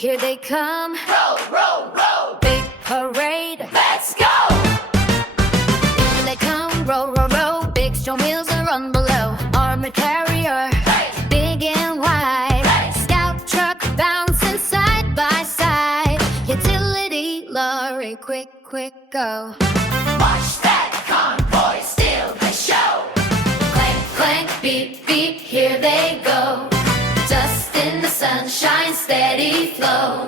here they come. Row, row, row, Big parade, let's go! here they come. Row, row, row, big strong wheels that run below. Armored carrier, Hey, big and wide. Hey. Scout truck bouncing side by side. Utility lorry, quick, quick, go. watch that convoy steal the show. Clank, clank, beep, beep, here they go. Dust in the sunshine, steady flow.